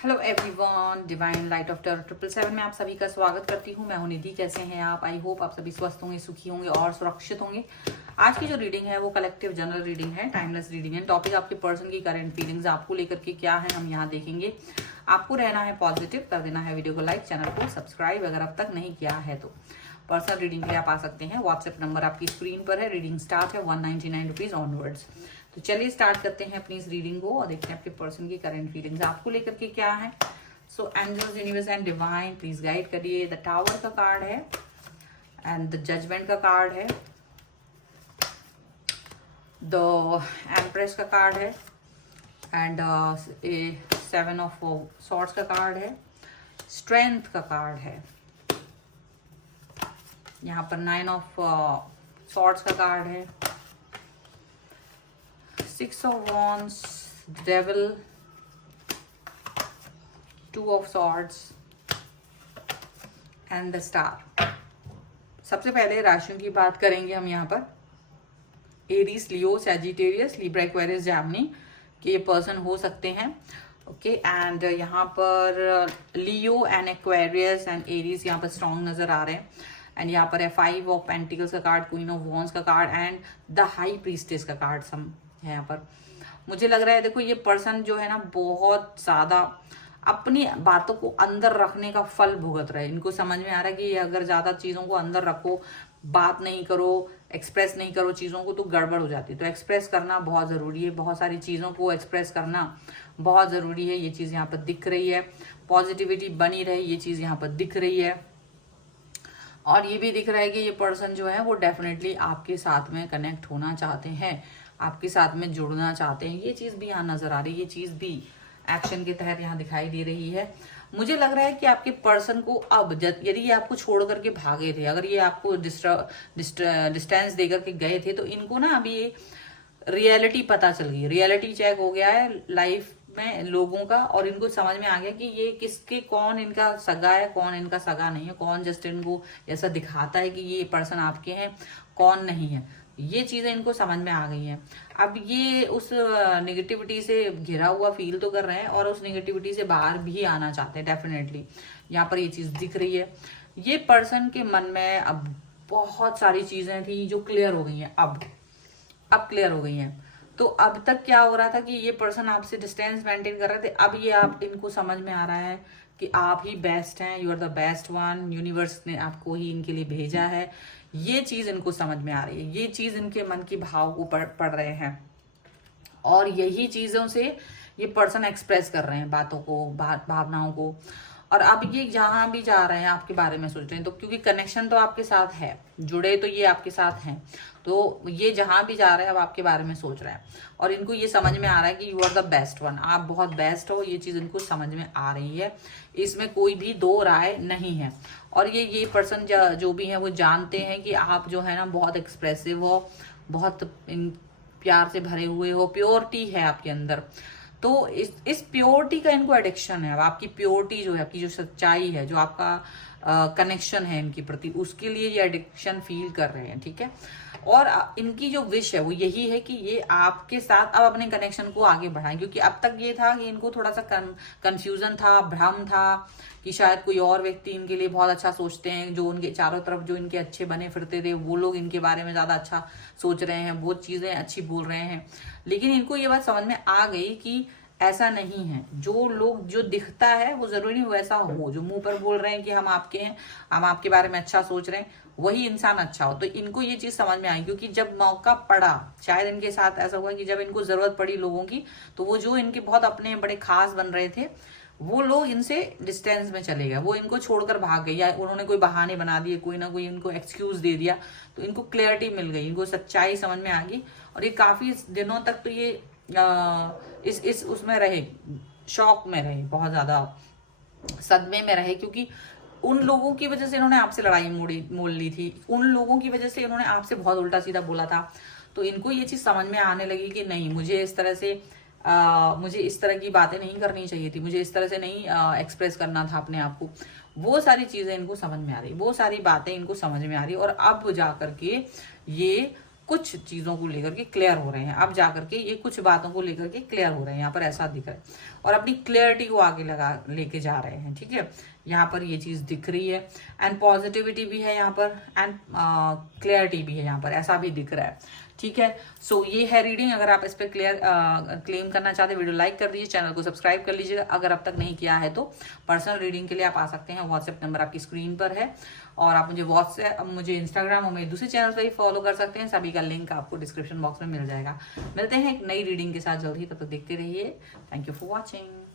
Hello everyone, divine light of terror 777 में आप सभी का स्वागत करती हूँ। मैं हूं निधि। कैसे हैं आप? आई होप आप सभी स्वस्थ होंगे, सुखी होंगे और सुरक्षित होंगे। आज की जो रीडिंग है वो कलेक्टिव जनरल रीडिंग है, टाइमलेस रीडिंग है। टॉपिक आपके पर्सन की करंट फीलिंग्स आपको लेकर के क्या है हम यहाँ देखेंगे। आपको रहना है पॉजिटिव, कर देना है वीडियो को लाइक, चैनल को सब्सक्राइब अगर अब तक नहीं किया है तो। पर्सनल रीडिंग के लिए आप आ सकते हैं। व्हाट्सएप नंबर आपकी स्क्रीन पर है। रीडिंग स्टार्ट है 199 रुपीज ऑनवर्ड्स। तो चलिए स्टार्ट करते हैं अपनी इस रीडिंग को और देखते हैं आपके पर्सन की करंट फीलिंग्स आपको लेकर के क्या है। So angels, universe and divine please guide करिए। द टावर का कार्ड है एंड द जजमेंट का कार्ड है, द एम्प्रेस का कार्ड है एंड ए 7 ऑफ सॉर्ड्स का कार्ड है, स्ट्रेंथ का कार्ड है, यहाँ पर 9 ऑफ सॉर्ड्स का कार्ड है, 6 of wands, devil, 2 of swords and the star. सबसे पहले राशियों की बात करेंगे हम यहाँ पर। एरीज, लियो, सैजिटेरियस, लिब्रा, एक्वेरियस, जैमिनी के पर्सन हो सकते हैं। ओके एंड यहाँ पर लियो एंड एक्वेरियस एंड एरीज यहाँ पर स्ट्रॉन्ग नजर आ रहे हैं। एंड यहाँ पर है 5 ऑफ पेंटिकल्स का कार्ड, क्वीन ऑफ वॉन्ड्स का card and the high priestess का कार्ड सम है यहाँ पर। मुझे लग रहा है देखो ये पर्सन जो है ना बहुत ज्यादा अपनी बातों को अंदर रखने का फल भुगत रहे हैं। इनको समझ में आ रहा है कि अगर ज्यादा चीजों को अंदर रखो, बात नहीं करो, एक्सप्रेस नहीं करो चीजों को तो गड़बड़ हो जाती है। तो एक्सप्रेस करना बहुत जरूरी है, बहुत सारी चीजों को एक्सप्रेस करना बहुत जरूरी है। ये चीज यहाँ पर दिख रही है। पॉजिटिविटी बनी रहे, ये चीज यहाँ पर दिख रही है। और ये भी दिख रहा है कि ये पर्सन जो है वो डेफिनेटली आपके साथ में कनेक्ट होना चाहते हैं, आपके साथ में जुड़ना चाहते हैं। ये चीज भी यहाँ नजर आ रही है, ये चीज भी एक्शन के तहत यहाँ दिखाई दे रही है। मुझे लग रहा है कि आपके पर्सन को अब यदि ये आपको छोड़ करके भागे थे, अगर ये आपको डिस्टेंस देकर के गए थे, तो इनको ना अभी ये रियलिटी पता चल गई, रियलिटी चेक हो गया है लाइफ में लोगों का। और इनको समझ में आ गया कि ये किसके, कौन इनका सगा है, कौन इनका सगा नहीं है, कौन जस्ट इनको ऐसा दिखाता है कि ये पर्सन आपके हैं, कौन नहीं है। ये चीजें इनको समझ में आ गई हैं। अब ये उस नेगेटिविटी से घिरा हुआ फील तो कर रहे हैं और उस नेगेटिविटी से बाहर भी आना चाहते हैं डेफिनेटली। यहाँ पर ये चीज दिख रही है। ये पर्सन के मन में अब बहुत सारी चीजें थी जो क्लियर हो गई हैं, अब क्लियर हो गई हैं। तो अब तक क्या हो रहा था कि ये पर्सन आपसे डिस्टेंस मेंटेन कर रहे थे, अब ये आप इनको समझ में आ रहा है कि आप ही बेस्ट हैं, you are the best one, universe ने आपको ही इनके लिए भेजा है। ये चीज इनको समझ में आ रही है, ये चीज इनके मन की भाव को पढ़ रहे हैं और यही चीजों से ये पर्सन एक्सप्रेस कर रहे हैं बातों को, भावनाओं को। और अब ये जहां भी जा रहे हैं आपके बारे में सोच रहे हैं, तो क्योंकि कनेक्शन तो आपके साथ है, जुड़े तो ये आपके साथ हैं, तो ये जहां भी जा रहे हैं अब आपके बारे में सोच रहे हैं। और इनको ये समझ में आ रहा है कि you are the best one, आप बहुत बेस्ट हो। ये चीज इनको समझ में आ रही है, इसमें कोई भी दो राय नहीं है। और ये पर्सन जो भी है वो जानते हैं कि आप जो है ना बहुत एक्सप्रेसिव हो, बहुत प्यार से भरे हुए हो, प्योरिटी है आपके अंदर। तो इस प्योरिटी का इनको एडिक्शन है। अब आपकी प्योरिटी जो है, आपकी जो सच्चाई है, जो आपका कनेक्शन है इनके प्रति, उसके लिए ये एडिक्शन फील कर रहे हैं। ठीक है। और इनकी जो विश है वो यही है कि ये आपके साथ अब अपने कनेक्शन को आगे बढ़ाएं, क्योंकि अब तक ये था कि इनको थोड़ा सा कंफ्यूजन था, भ्रम था कि शायद कोई और व्यक्ति इनके लिए बहुत अच्छा सोचते हैं, जो उनके चारों तरफ जो इनके अच्छे बने फिरते थे वो लोग इनके बारे में ज्यादा अच्छा सोच रहे हैं, बहुत चीजें अच्छी बोल रहे हैं। लेकिन इनको ये बात समझ में आ गई कि ऐसा नहीं है। जो लोग जो दिखता है वो जरूरी वैसा हो, जो मुंह पर बोल रहे हैं कि हम आपके हैं, हम आपके बारे में अच्छा सोच रहे हैं, वही इंसान अच्छा हो। तो इनको ये चीज समझ में आई, क्योंकि जब मौका पड़ा, शायद इनके साथ ऐसा हुआ कि जब इनको जरूरत पड़ी लोगों की, तो वो जो इनके बहुत अपने बड़े खास बन रहे थे वो लोग इनसे डिस्टेंस में चले गए, वो इनको छोड़कर भाग गए, या उन्होंने कोई बहाने बना दिए, कोई ना कोई इनको एक्सक्यूज दे दिया। तो इनको क्लैरिटी मिल गई, इनको सच्चाई समझ में आ गई। और ये काफी दिनों तक तो ये इस उसमें रहे, शॉक में रहे, बहुत ज्यादा सदमे में रहे, क्योंकि उन लोगों की वजह से इन्होंने आपसे लड़ाई मोल ली थी, उन लोगों की वजह से इन्होंने आपसे बहुत उल्टा सीधा बोला था। तो इनको ये चीज समझ में आने लगी कि नहीं, मुझे इस तरह से मुझे इस तरह की बातें नहीं करनी चाहिए थी, मुझे इस तरह से नहीं एक्सप्रेस करना था अपने आप को। वो सारी चीजें इनको समझ में आ रही, वो सारी बातें इनको समझ में आ रही। और अब जा करके ये कुछ चीज़ों को लेकर के क्लियर हो रहे हैं, अब जाकर के ये कुछ बातों को लेकर के क्लियर हो रहे हैं, यहाँ पर ऐसा दिख रहा है, और अपनी क्लियरिटी को आगे लेके जा रहे हैं। ठीक है, यहाँ पर ये चीज़ दिख रही है, एंड पॉजिटिविटी भी है यहाँ पर, एंड क्लियरिटी भी है यहाँ पर, ऐसा भी दिख रहा है। ठीक है, सो ये है रीडिंग। अगर आप इस पर क्लेम करना चाहते हैं, वीडियो लाइक कर दीजिए, चैनल को सब्सक्राइब कर लीजिएगा अगर अब तक नहीं किया है तो। पर्सनल रीडिंग के लिए आप आ सकते हैं, व्हाट्सएप नंबर आपकी स्क्रीन पर है, और आप मुझे इंस्टाग्राम और मेरे दूसरे चैनल पर ही फॉलो कर सकते हैं, सभी का लिंक आपको डिस्क्रिप्शन बॉक्स में मिल जाएगा। मिलते हैं एक नई रीडिंग के साथ जल्द ही, तब तक देखते रहिए। Thank you for watching.